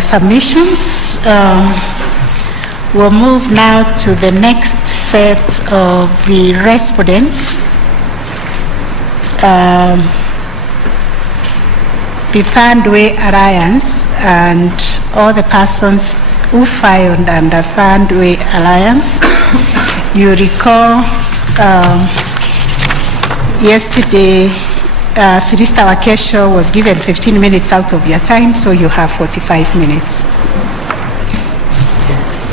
Submissions. We'll move now to the next set of the respondents. The Third Way Alliance and all the persons who filed under Third Way Alliance. You recall yesterday Philista Wakesho was given 15 minutes out of your time, so you have 45 minutes.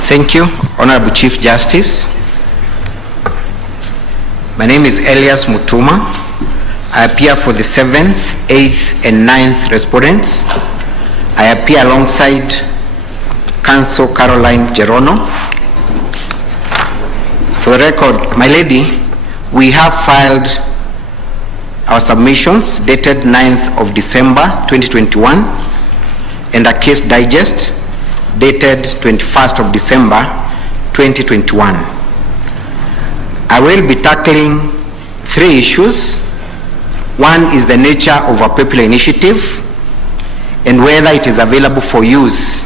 Thank you, Honorable Chief Justice. My name is Elias Mutuma. I appear for the 7th, 8th, and 9th respondents. I appear alongside Counsel Caroline Gerono. For the record, my lady, we have filed our submissions dated 9th of December 2021 and a case digest dated 21st of December 2021. I will be tackling 3 issues. One is the nature of a popular initiative and whether it is available for use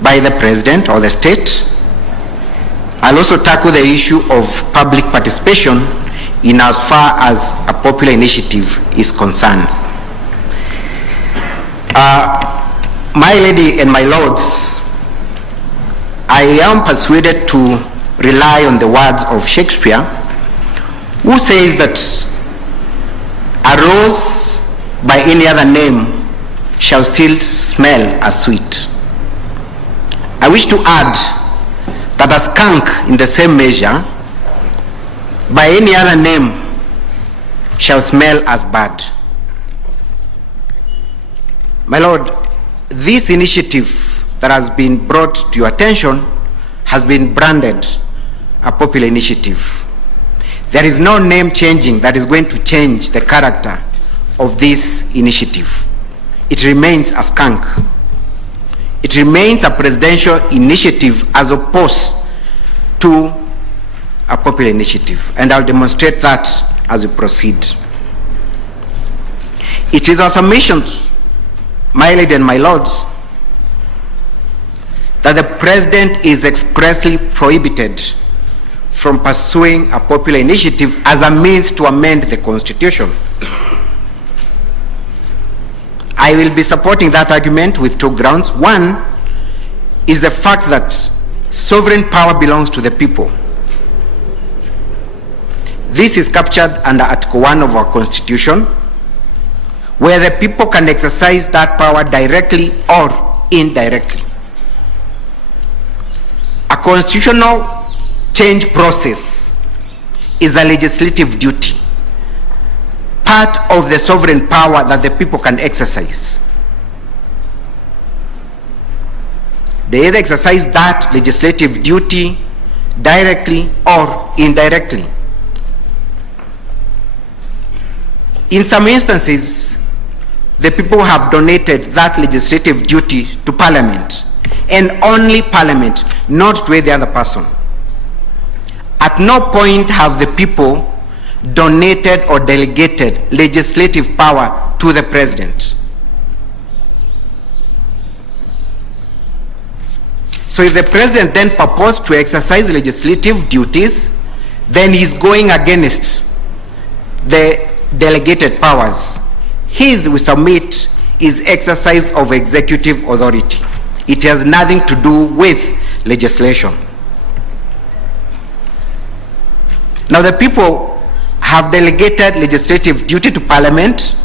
by the President or the state. I'll also tackle the issue of public participation in as far as a popular initiative is concerned. My lady and my lords, I am persuaded to rely on the words of Shakespeare, who says that a rose by any other name shall still smell as sweet. I wish to add that a skunk in the same measure by any other name shall smell as bad. My lord, this initiative that has been brought to your attention has been branded a popular initiative. There is no name changing that is going to change the character of this initiative. It remains a skunk. It remains a presidential initiative as opposed to a popular initiative, and I'll demonstrate that as we proceed. It is our submissions, my lady and my lords, that the President is expressly prohibited from pursuing a popular initiative as a means to amend the Constitution. I will be supporting that argument with 2 grounds. One is the fact that sovereign power belongs to the people. This is captured under Article 1 of our Constitution, where the people can exercise that power directly or indirectly. A constitutional change process is a legislative duty, part of the sovereign power that the people can exercise. They either exercise that legislative duty directly or indirectly. In some instances, the people have donated that legislative duty to Parliament, and only Parliament, not to any other person. At no point have the people donated or delegated legislative power to the President. So if the President then purports to exercise legislative duties, then he's going against the delegated powers. His, we submit, is exercise of executive authority. It has nothing to do with legislation. Now the people have delegated legislative duty to Parliament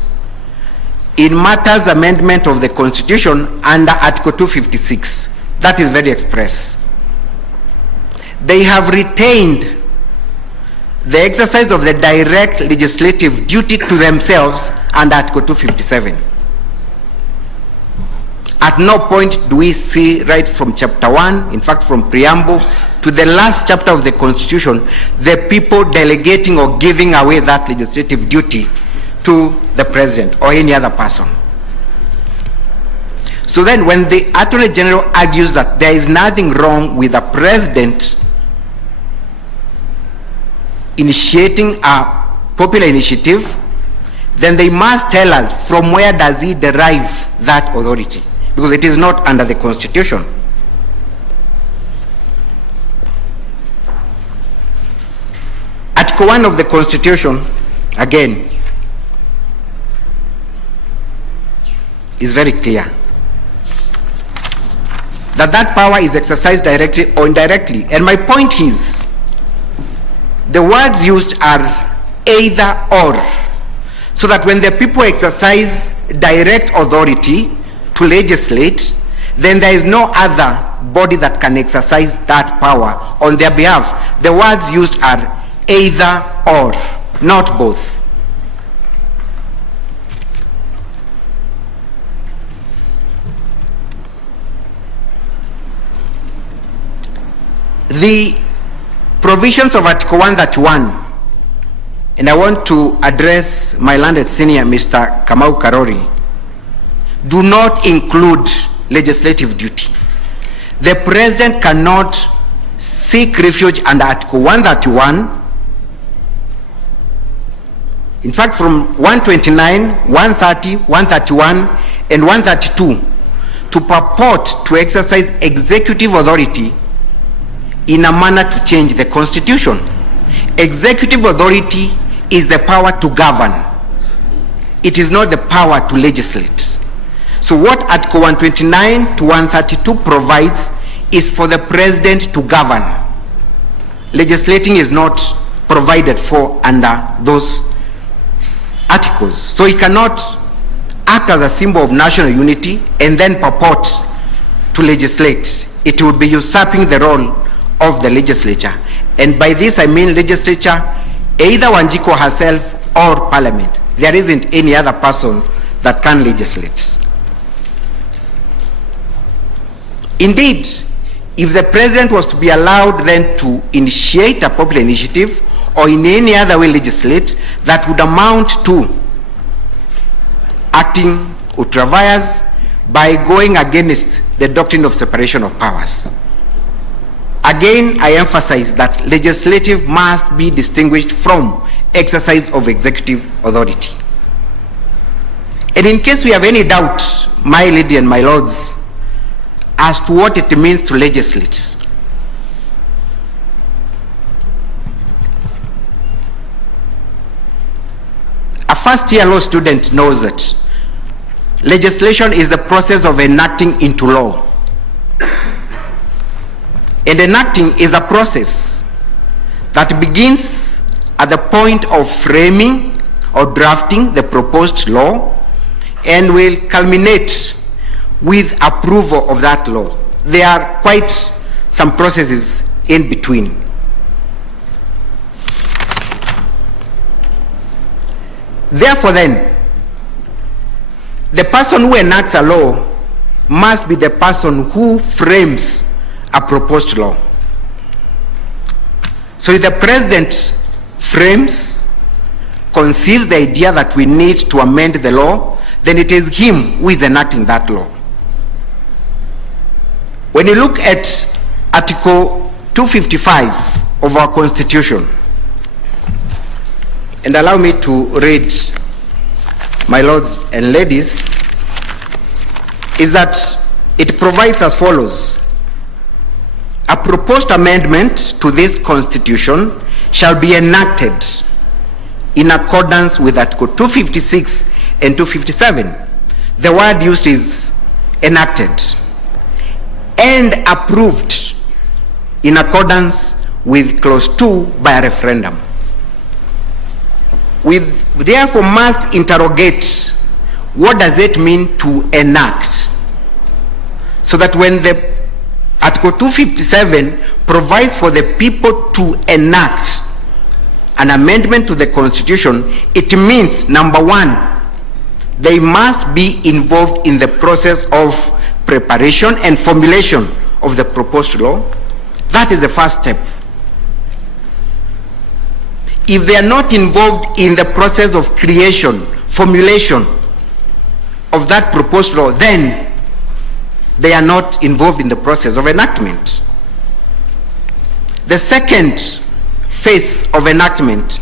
in matters amendment of the Constitution under Article 256. That is very express. They have retained the exercise of the direct legislative duty to themselves under Article 257. At no point do we see, right from chapter 1, in fact from preamble to the last chapter of the Constitution, the people delegating or giving away that legislative duty to the President or any other person. So then when the Attorney General argues that there is nothing wrong with the President initiating a popular initiative, then they must tell us from where does he derive that authority. because it is not under the Constitution. Article 1 of the Constitution, again, is very clear that power is exercised directly or indirectly. And my point is, the words used are either or, so that when the people exercise direct authority to legislate, then there is no other body that can exercise that power on their behalf. The words used are either or, not both. The provisions of Article 131, and I want to address my landed senior, Mr. Kamau Karori, do not include legislative duty. The President cannot seek refuge under Article 131. In fact, from 129, 130, 131, and 132 to purport to exercise executive authority in a manner to change the Constitution. Executive authority is the power to govern. It is not the power to legislate. So what Article 129 to 132 provides is for the President to govern. Legislating is not provided for under those articles. So he cannot act as a symbol of national unity and then purport to legislate. It would be usurping the role of the legislature. And by this I mean legislature, either Wanjiko herself or Parliament. There isn't any other person that can legislate. Indeed, if the President was to be allowed then to initiate a popular initiative or in any other way legislate, that would amount to acting ultra vires by going against the doctrine of separation of powers. Again, I emphasize that legislative must be distinguished from exercise of executive authority. And in case we have any doubt, my lady and my lords, as to what it means to legislate, a first-year law student knows that legislation is the process of enacting into law. And enacting is a process that begins at the point of framing or drafting the proposed law and will culminate with approval of that law. There are quite some processes in between. Therefore then, the person who enacts a law must be the person who frames a proposed law. So if the President frames, conceives the idea that we need to amend the law, then it is him who is enacting that law. When you look at Article 255 of our Constitution, and allow me to read, my lords and ladies, is that it provides as follows: a proposed amendment to this Constitution shall be enacted in accordance with Article 256 and 257. The word used is enacted, and approved in accordance with Clause 2 by a referendum. We therefore must interrogate, what does it mean to enact? So that when the Article 257 provides for the people to enact an amendment to the Constitution, it means, number one, they must be involved in the process of preparation and formulation of the proposed law. That is the first step. If they are not involved in the process of creation, formulation of that proposed law, then they are not involved in the process of enactment. The second phase of enactment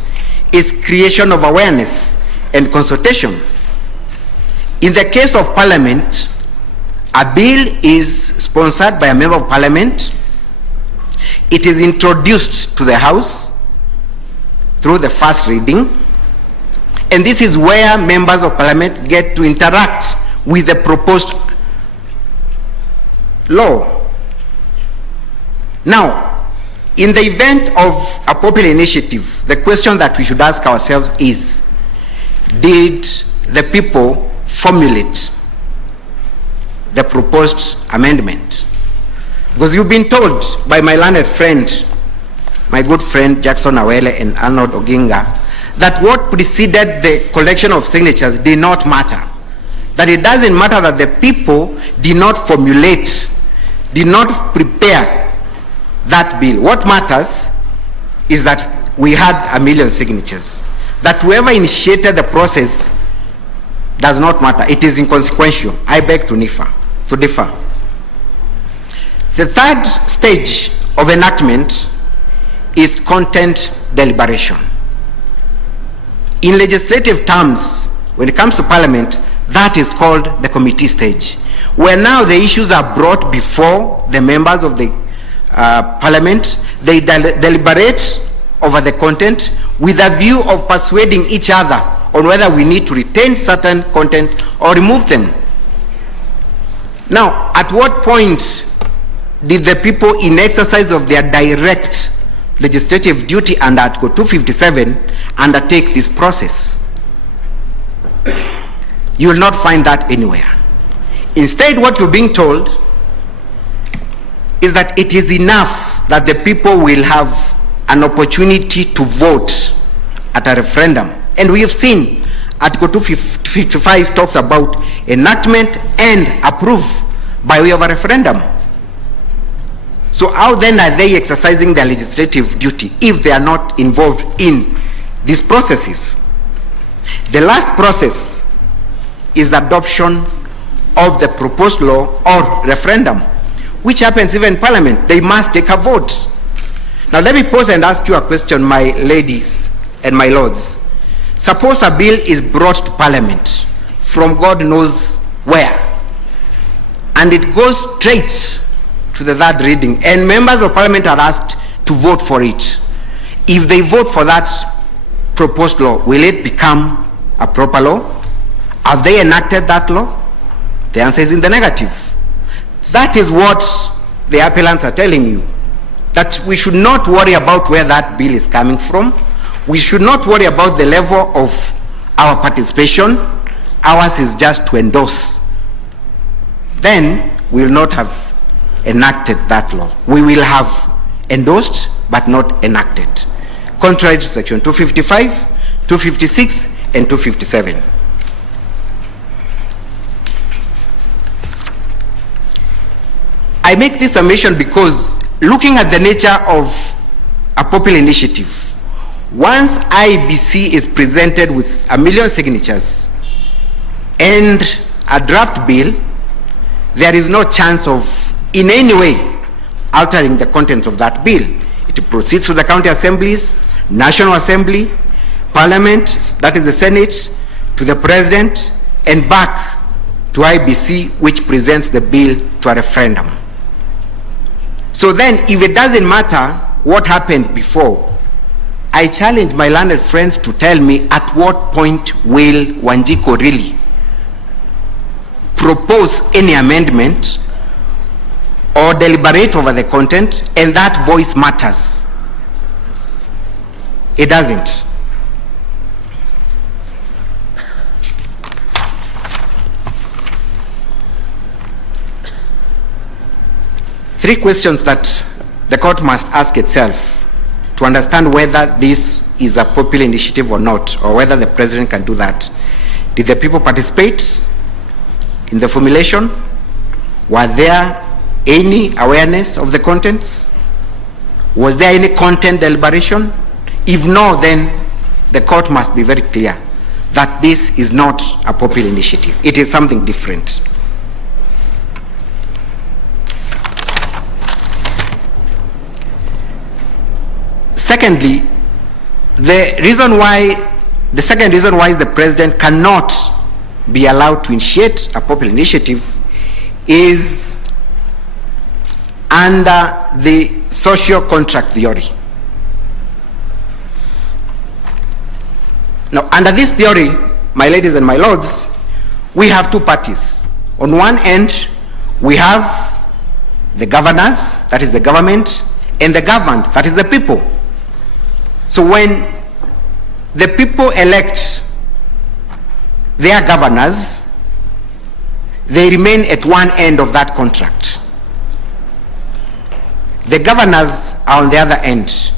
is creation of awareness and consultation. In the case of Parliament, A bill is sponsored by a member of parliament. It is introduced to the House through the first reading, and this is where members of parliament get to interact with the proposed law. Now, in the event of a popular initiative, the question that we should ask ourselves is, did the people formulate the proposed amendment? Because you've been told by my learned friend, my good friend Jackson Awele and Arnold Oginga, that what preceded the collection of signatures did not matter. That it doesn't matter that the people did not formulate, did not prepare that bill. What matters is that we had 1 million signatures. That whoever initiated the process does not matter. It is inconsequential. I beg to differ. The third stage of enactment is content deliberation. In legislative terms, when it comes to parliament, that is called the committee stage, where now the issues are brought before the members of the parliament. They deliberate over the content with a view of persuading each other on whether we need to retain certain content or remove them. Now, at what point did the people, in exercise of their direct legislative duty under Article 257, undertake this process? You will not find that anywhere. Instead, what you're being told is that it is enough that the people will have an opportunity to vote at a referendum. And we have seen Article 255 talks about enactment and approve by way of a referendum. So how then are they exercising their legislative duty if they are not involved in these processes? The last process is the adoption of the proposed law or referendum, which happens even in parliament. They must take a vote. Now let me pause and ask you a question, my ladies and my lords. Suppose a bill is brought to parliament from God knows where, and it goes straight to the third reading, and members of parliament are asked to vote for it. If they vote for that proposed law, will it become a proper law? Have they enacted that law? The answer is in the negative. That is what the appellants are telling you, that we should not worry about where that bill is coming from. We should not worry about the level of our participation. Ours is just to endorse. Then we will not have enacted that law. We will have endorsed but not enacted, contrary to section 255, 256 and 257. I make this submission because, looking at the nature of a popular initiative, once IEBC is presented with 1 million signatures and a draft bill, there is no chance of in any way altering the contents of that bill. It proceeds to the county assemblies, National Assembly, Parliament, that is the Senate, to the President, and back to IEBC, which presents the bill to a referendum. So then, if it doesn't matter what happened before, I challenge my learned friends to tell me at what point will Wanjiku really propose any amendment or deliberate over the content, and that voice matters. It doesn't. Three questions that the court must ask itself to understand whether this is a popular initiative or not, or whether the president can do that. Did the people participate in the formulation? Was there any awareness of the contents? Was there any content deliberation? If no, then the court must be very clear that this is not a popular initiative. It is something different. Secondly, the second reason why the president cannot be allowed to initiate a popular initiative is under the social contract theory. Now, under this theory, my ladies and my lords, we have two parties. On one end, we have the governors, that is the government, and the governed, that is the people. So when the people elect their governors, they remain at one end of that contract. The governors are on the other end.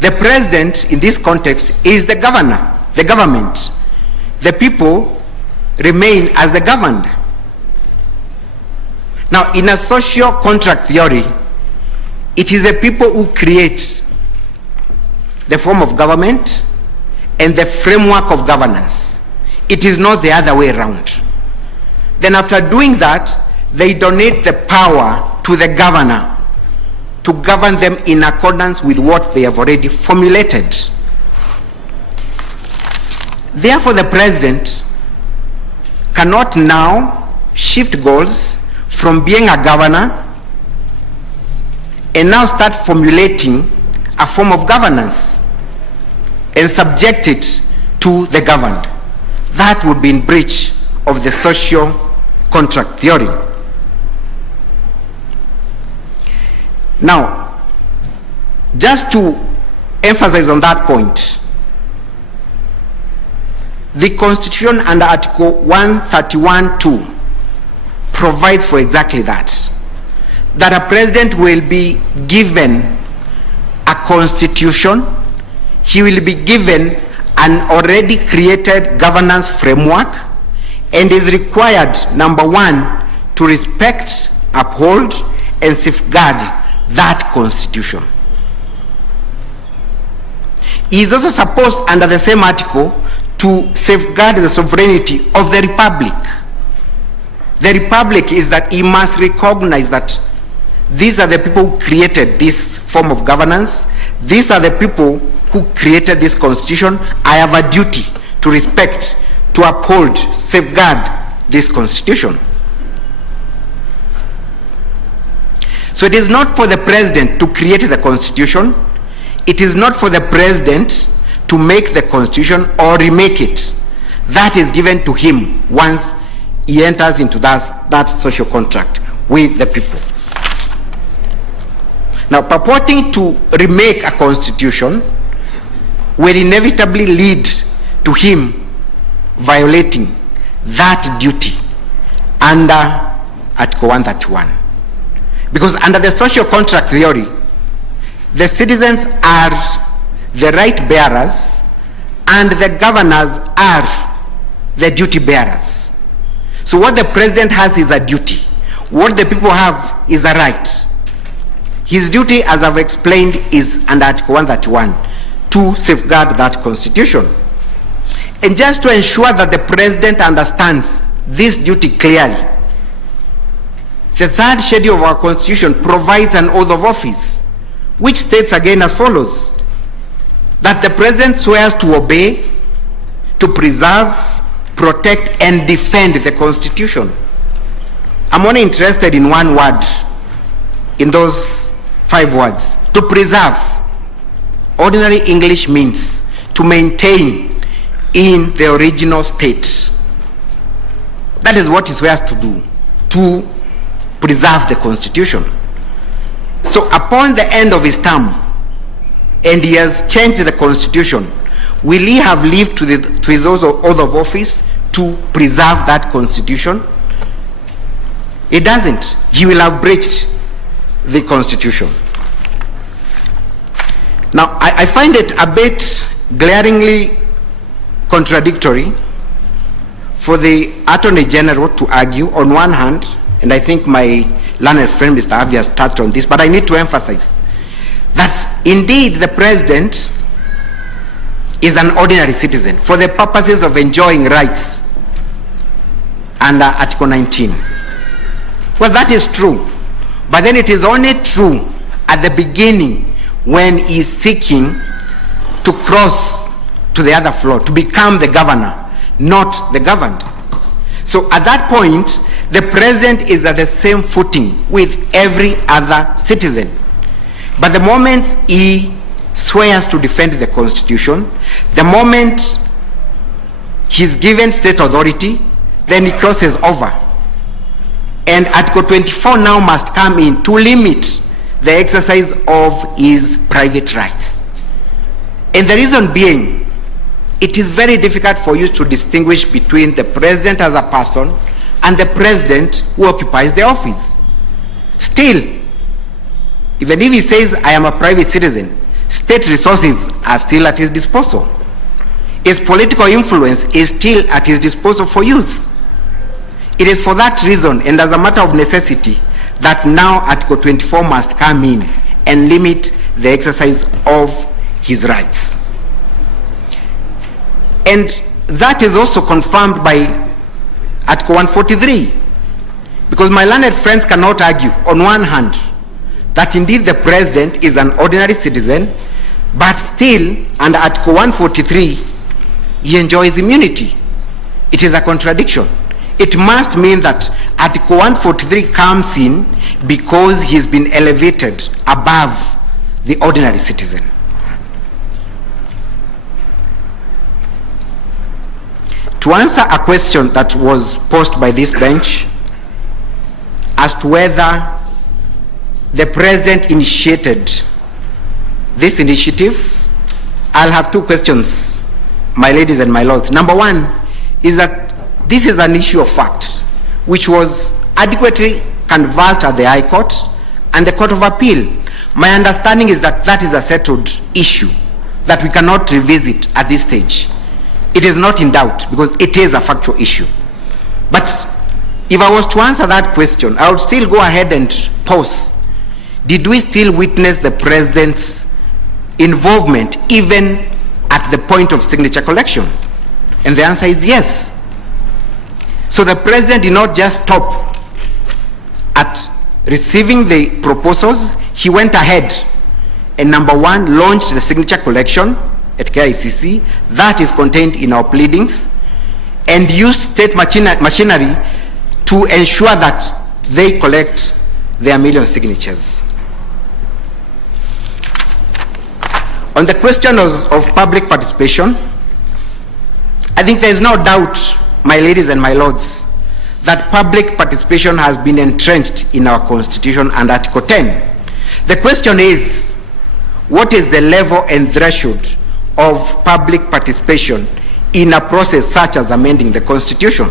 The president, in this context, is the governor, the government. The people remain as the governed. Now, in a social contract theory, it is the people who create the form of government and the framework of governance. It is not the other way around. Then after doing that, they donate the power to the governor to govern them in accordance with what they have already formulated. Therefore, the president cannot now shift goals from being a governor and now start formulating a form of governance and subject it to the governed. That would be in breach of the social contract theory. Now, just to emphasize on that point, the Constitution under Article 131(2) provides for exactly that. That a president will be given a constitution, he will be given an already created governance framework, and is required, number one, to respect, uphold, and safeguard that constitution. He is also supposed, under the same article, to safeguard the sovereignty of the republic. The republic is that he must recognize that these are the people who created this form of governance. These are the people who created this constitution. I have a duty to respect, to uphold, safeguard this constitution. So it is not for the president to create the constitution. It is not for the president to make the constitution or remake it. That is given to him once he enters into that social contract with the people. Now, purporting to remake a constitution will inevitably lead to him violating that duty under Article 131. Because under the social contract theory, the citizens are the right bearers and the governors are the duty bearers. So what the president has is a duty. What the people have is a right. His duty, as I've explained, is under Article 131 to safeguard that constitution. And just to ensure that the president understands this duty clearly, the third schedule of our constitution provides an oath of office, which states again as follows: that the president swears to obey, to preserve, protect, and defend the constitution. I'm only interested in one word in those 5 words: to preserve. Ordinary English means to maintain in the original state. That is what he swears to do, to preserve the constitution. So upon the end of his term, and he has changed the constitution, will he have lived to his oath of office to preserve that constitution? It doesn't. He will have breached the constitution. Now, I find it a bit glaringly contradictory for the Attorney General to argue on one hand, and I think my learned friend Mr. Avi has touched on this, but I need to emphasize that indeed the president is an ordinary citizen for the purposes of enjoying rights under Article 19. Well, that is true, but then it is only true at the beginning when he is seeking to cross to the other floor, to become the governor, not the governed. So at that point, the president is at the same footing with every other citizen. But the moment he swears to defend the Constitution, the moment he's given state authority, then he crosses over. And Article 24 now must come in to limit the exercise of his private rights. And the reason being, it is very difficult for you to distinguish between the president as a person and the president who occupies the office. Still, even if he says, I am a private citizen, state resources are still at his disposal. His political influence is still at his disposal for use. It is for that reason, and as a matter of necessity, that now Article 24 must come in and limit the exercise of his rights. And that is also confirmed by Article 143, because my learned friends cannot argue, on one hand, that indeed the president is an ordinary citizen, but still, under Article 143, he enjoys immunity. It is a contradiction. It must mean that Article 143 comes in because he's been elevated above the ordinary citizen. To answer a question that was posed by this bench as to whether the president initiated this initiative, I'll have two questions, my ladies and my lords. Number one is that this is an issue of fact, which was adequately canvassed at the High Court and the Court of Appeal. My understanding is that that is a settled issue that we cannot revisit at this stage. It is not in doubt because it is a factual issue. But if I was to answer that question, I would still go ahead and pause. Did we still witness the president's involvement even at the point of signature collection? And the answer is yes. So the president did not just stop at receiving the proposals. He went ahead and, number one, launched the signature collection at KICC. That is contained in our pleadings, and used state machinery to ensure that they collect their million signatures. On the question of public participation, I think there is no doubt, my ladies and my lords, that public participation has been entrenched in our Constitution and Article 10. The question is, what is the level and threshold of public participation in a process such as amending the Constitution?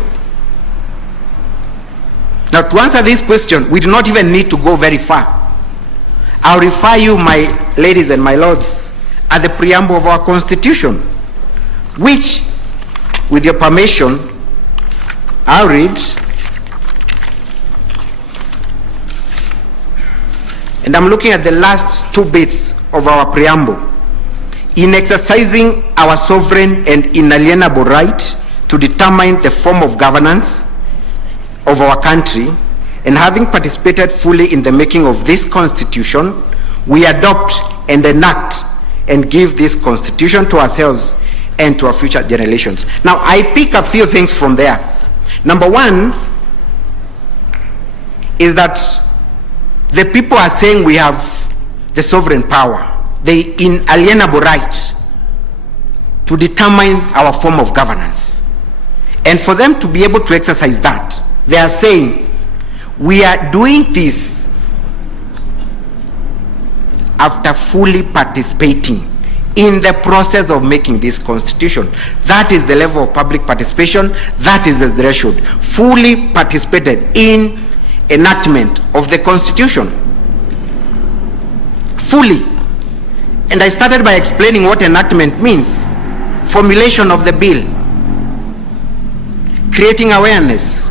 Now, to answer this question, we do not even need to go very far. I'll refer you, my ladies and my lords, at the preamble of our Constitution, which, with your permission, I'll read. And I'm looking at the last two bits of our preamble. In exercising our sovereign and inalienable right to determine the form of governance of our country, and having participated fully in the making of this Constitution, we adopt and enact and give this Constitution to ourselves and to our future generations. Now, I pick a few things from there. Number one is that the people are saying we have the sovereign power, the inalienable right to determine our form of governance. And for them to be able to exercise that, they are saying we are doing this after fully participating in the process of making this Constitution. That is the level of public participation. That is the threshold. Fully participated in enactment of the Constitution. Fully. And I started by explaining what enactment means. Formulation of the bill, creating awareness,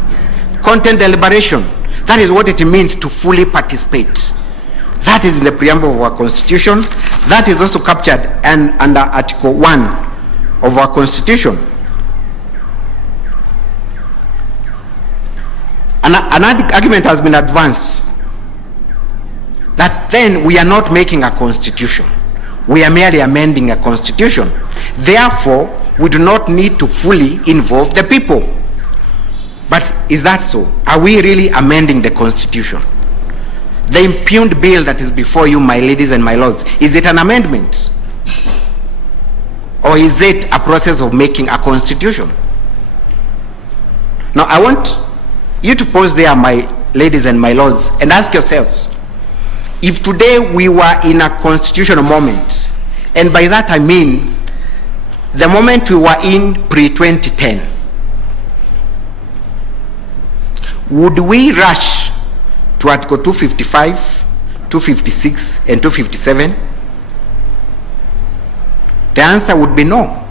content deliberation. That is what it means to fully participate. That is in the preamble of our Constitution. That is also captured under Article 1 of our Constitution. An argument has been advanced that then we are not making a constitution. We are merely amending a constitution. Therefore, we do not need to fully involve the people. But is that so? Are we really amending the Constitution? The impugned bill that is before you, my ladies and my lords, is it an amendment? Or is it a process of making a constitution? Now, I want you to pause there, my ladies and my lords, and ask yourselves, if today we were in a constitutional moment, and by that I mean the moment we were in pre-2010, would we rush to Article 255, 256, and 257? The answer would be no.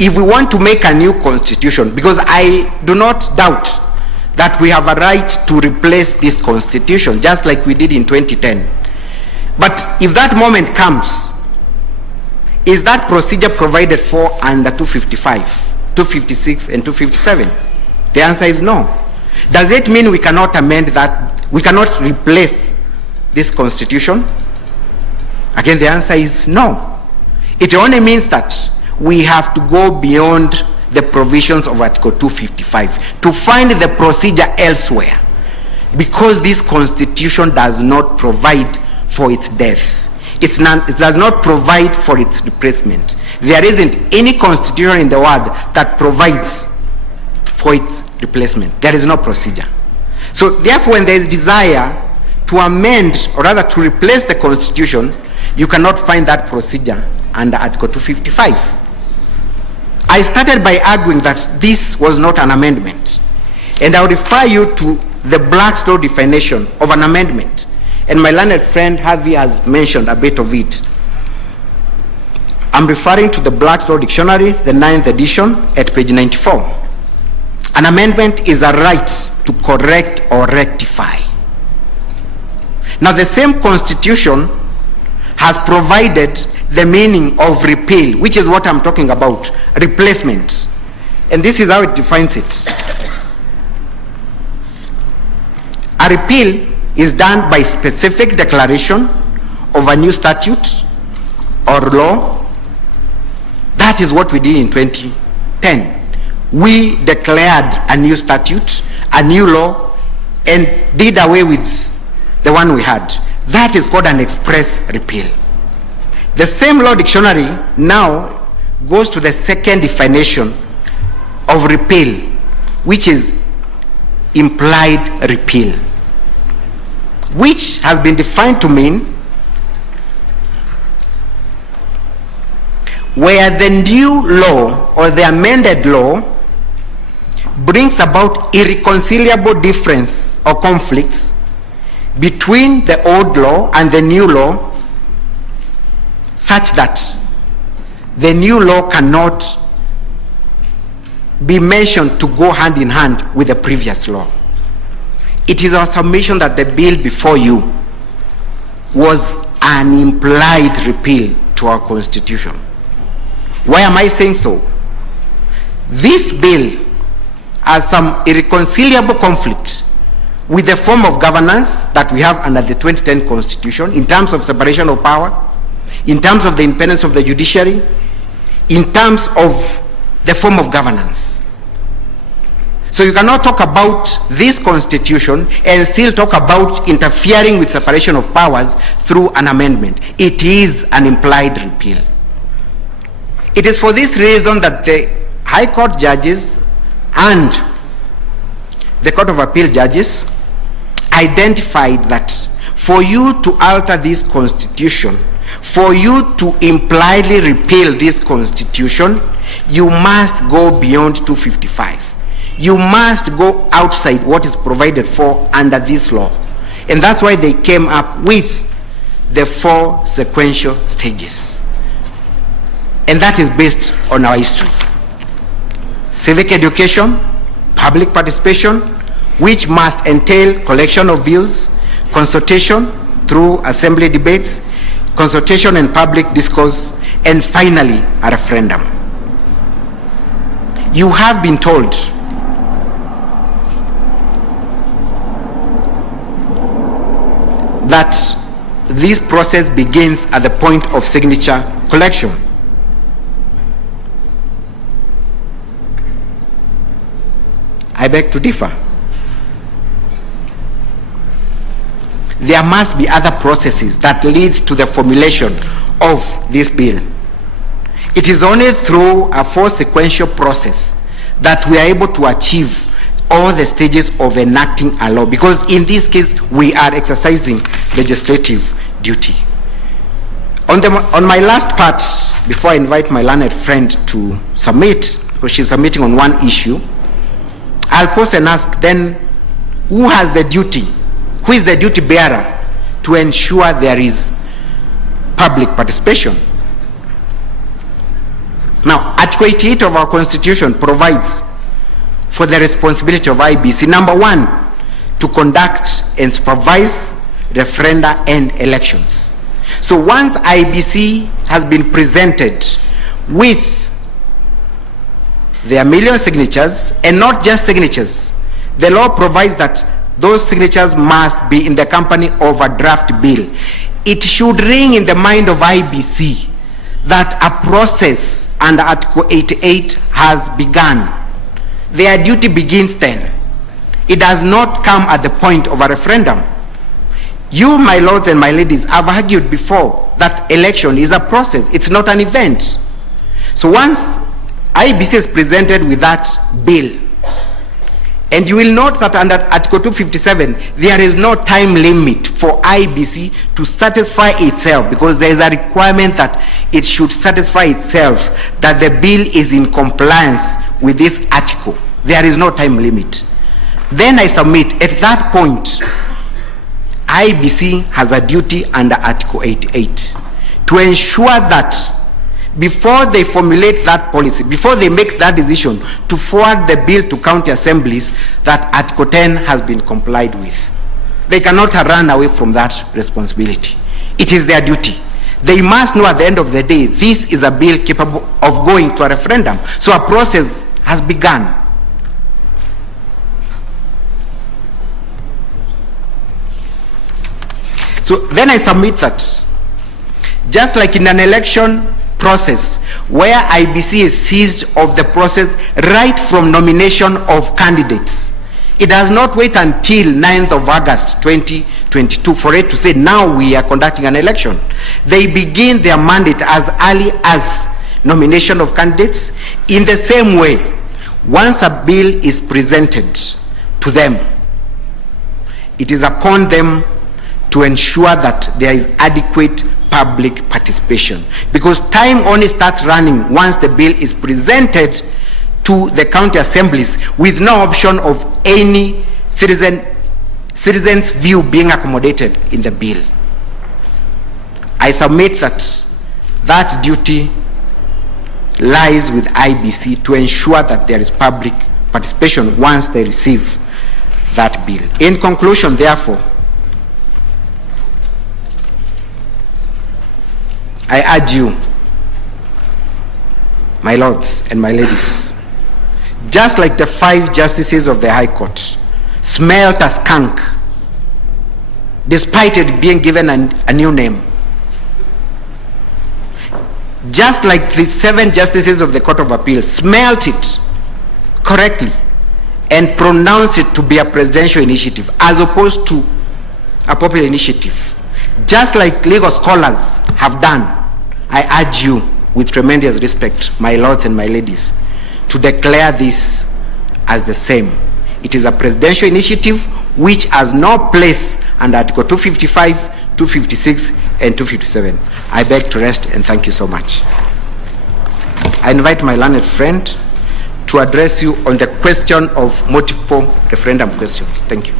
If we want to make a new constitution, because I do not doubt that we have a right to replace this constitution, just like we did in 2010. But if that moment comes, is that procedure provided for under 255, 256, and 257? The answer is no. Does it mean we cannot amend that, we cannot replace this constitution? Again, the answer is no. It only means that we have to go beyond the provisions of Article 255 to find the procedure elsewhere, because this constitution does not provide for its death. It does not provide for its replacement. There isn't any constitution in the world that provides for its replacement. There is no procedure. So therefore, when there is desire to amend, or rather to replace the constitution, you cannot find that procedure under Article 255. I started by arguing that this was not an amendment, and I will refer you to the Black's Law definition of an amendment, and my learned friend Harvey has mentioned a bit of it. I'm referring to the Black's Law Dictionary, the 9th edition, at page 94. An amendment is a right to correct or rectify. Now, the same Constitution has provided the meaning of repeal, which is what I'm talking about, replacement. And this is how it defines it. A repeal is done by specific declaration of a new statute or law. That is what we did in 2010. We declared a new statute, a new law, and did away with the one we had. That is called an express repeal. The same law dictionary now goes to the second definition of repeal, which is implied repeal, which has been defined to mean where the new law or the amended law brings about irreconcilable difference or conflict between the old law and the new law, such that the new law cannot be mentioned to go hand in hand with the previous law. It is our submission that the bill before you was an implied repeal to our Constitution. Why am I saying so? This bill has some irreconcilable conflict with the form of governance that we have under the 2010 Constitution in terms of separation of power, in terms of the independence of the judiciary, in terms of the form of governance. So you cannot talk about this Constitution and still talk about interfering with separation of powers through an amendment. It is an implied repeal. It is for this reason that the High Court judges and the Court of Appeal judges identified that for you to alter this Constitution, for you to impliedly repeal this Constitution, you must go beyond 255. You must go outside what is provided for under this law. And that's why they came up with the 4 sequential stages. And that is based on our history. Civic education, public participation, which must entail collection of views, consultation through assembly debates, consultation and public discourse, and finally, a referendum. You have been told that this process begins at the point of signature collection. I beg to differ. There must be other processes that lead to the formulation of this bill. It is only through a full sequential process that we are able to achieve all the stages of enacting a law, because in this case we are exercising legislative duty. On my last part, before I invite my learned friend to submit, because she's submitting on one issue, I'll pause and ask then, who has the duty? Who is the duty bearer to ensure there is public participation? Now, Article 88 of our Constitution provides for the responsibility of IEBC, number one, to conduct and supervise referenda and elections. So once IEBC has been presented with their million signatures, and not just signatures, the law provides that those signatures must be in the company of a draft bill. It should ring in the mind of IEBC that a process under Article 88 has begun. Their duty begins then. It does not come at the point of a referendum. You, my lords and my ladies, have argued before that election is a process. It's not an event. So once IEBC is presented with that bill, and you will note that under Article 257, there is no time limit for IEBC to satisfy itself, because there is a requirement that it should satisfy itself that the bill is in compliance with this article. There is no time limit. Then I submit, at that point, IEBC has a duty under Article 88 to ensure that before they formulate that policy, before they make that decision to forward the bill to county assemblies, that Article 10 has been complied with. They cannot run away from that responsibility. It is their duty. They must know at the end of the day, this is a bill capable of going to a referendum. So a process has begun. So then I submit that, just like in an election process where IEBC is seized of the process right from nomination of candidates, it does not wait until 9th of August 2022 for it to say, now we are conducting an election. They begin their mandate as early as nomination of candidates. In the same way, once a bill is presented to them, it is upon them to ensure that there is adequate public participation, because time only starts running once the bill is presented to the county assemblies with no option of any citizen's view being accommodated in the bill. I submit that that duty lies with IEBC to ensure that there is public participation once they receive that bill. In conclusion, therefore, I urge you, my lords and my ladies, just like the 5 justices of the High Court smelt a skunk despite it being given a new name, just like the 7 justices of the Court of Appeal smelt it correctly and pronounced it to be a presidential initiative as opposed to a popular initiative, just like legal scholars have done, I urge you, with tremendous respect, my lords and my ladies, to declare this as the same. It is a presidential initiative which has no place under Article 255, 256, and 257. I beg to rest and thank you so much. I invite my learned friend to address you on the question of multiple referendum questions. Thank you.